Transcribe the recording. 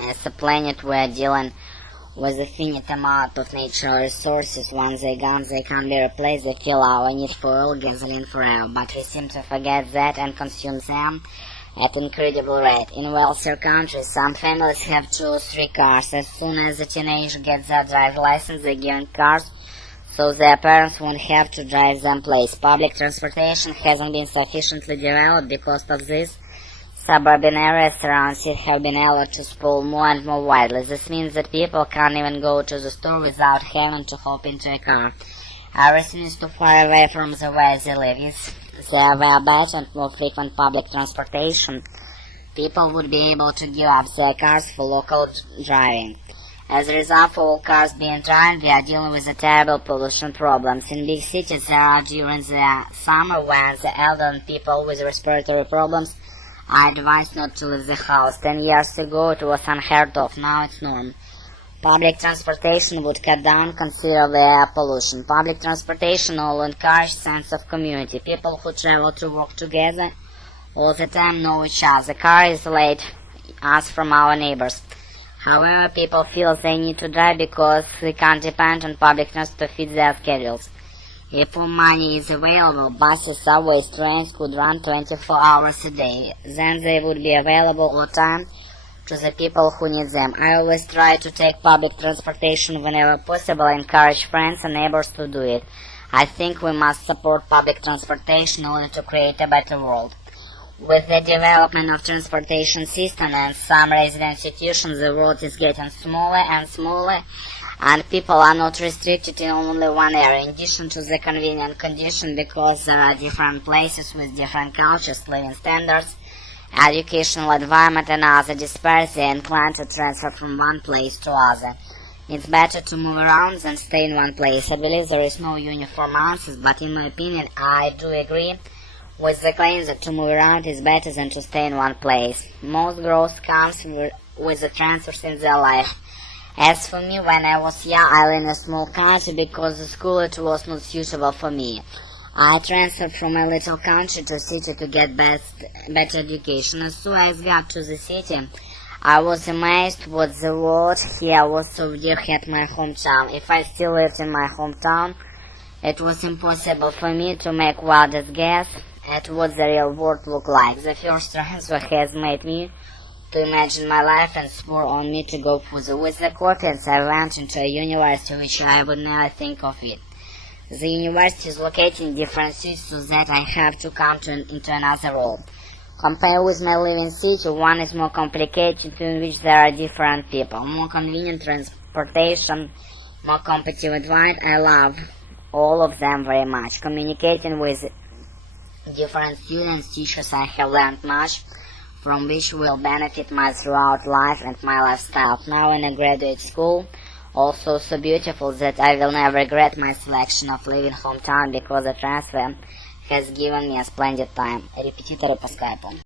As a planet, we are dealing with a finite amount of natural resources. Once they gone, they can't be replaced. They fill our need for oil, gasoline forever. But we seem to forget that and consume them at incredible rate. In wealthier countries, some families have 2 or 3 cars. As soon as a teenager gets their driver's license, they give cars so their parents won't have to drive them places. Public transportation hasn't been sufficiently developed. Because of this, suburban areas around cities have been allowed to sprawl more and more widely. This means that people can't even go to the store without having to hop into a car. Everything is too far away from the way they live. If there were better and more frequent public transportation, people would be able to give up their cars for local driving. As a result of all cars being driven, we are dealing with a terrible pollution problems. In big cities, there are during the summer when the elderly people with respiratory problems are advised not to leave the house. 10 years ago, it was unheard of. Now it's norm. Public transportation would cut down considerably air pollution. Public transportation will encourage sense of community. People who travel to work together all the time know each other. The car isolates us from our neighbors. However, people feel they need to drive because they can't depend on public transport to fit their schedules. If more money is available, buses, subways, trains could run 24 hours a day. Then they would be available all the time to the people who need them. I always try to take public transportation whenever possible and encourage friends and neighbors to do it. I think we must support public transportation in order to create a better world. With the development of transportation system and some resident institutions, the world is getting smaller and smaller, and people are not restricted in only one area. In addition to the convenient condition, because there are different places with different cultures, living standards, educational environment, and other disparities, they are inclined to transfer from one place to other. It's better to move around than stay in one place. I believe there is no uniform answers, but in my opinion, I do agree with the claim that to move around is better than to stay in one place. Most growth comes with the transfers in their life. As for me, when I was young, I lived in a small country because the school it was not suitable for me. I transferred from a little country to a city to get better education. As soon as I got to the city, I was amazed what the world here was so different at my hometown. If I still lived in my hometown, it was impossible for me to make wildest guess at what the real world looked like. The first transfer has made me to imagine my life and spur on me to go further. With the confidence, I went into a university which I would never think of it. The university is located in different cities, so that I have to come into another world. Compared with my living city, one is more complicated, in which there are different people, more convenient transportation, more competitive environment. I love all of them very much. Communicating with different students, teachers, I have learned much, from which will benefit my throughout life and my lifestyle. Now in a graduate school, also so beautiful that I will never regret my selection of leaving hometown because the transfer has given me a splendid time. Репетиторы по скайпу.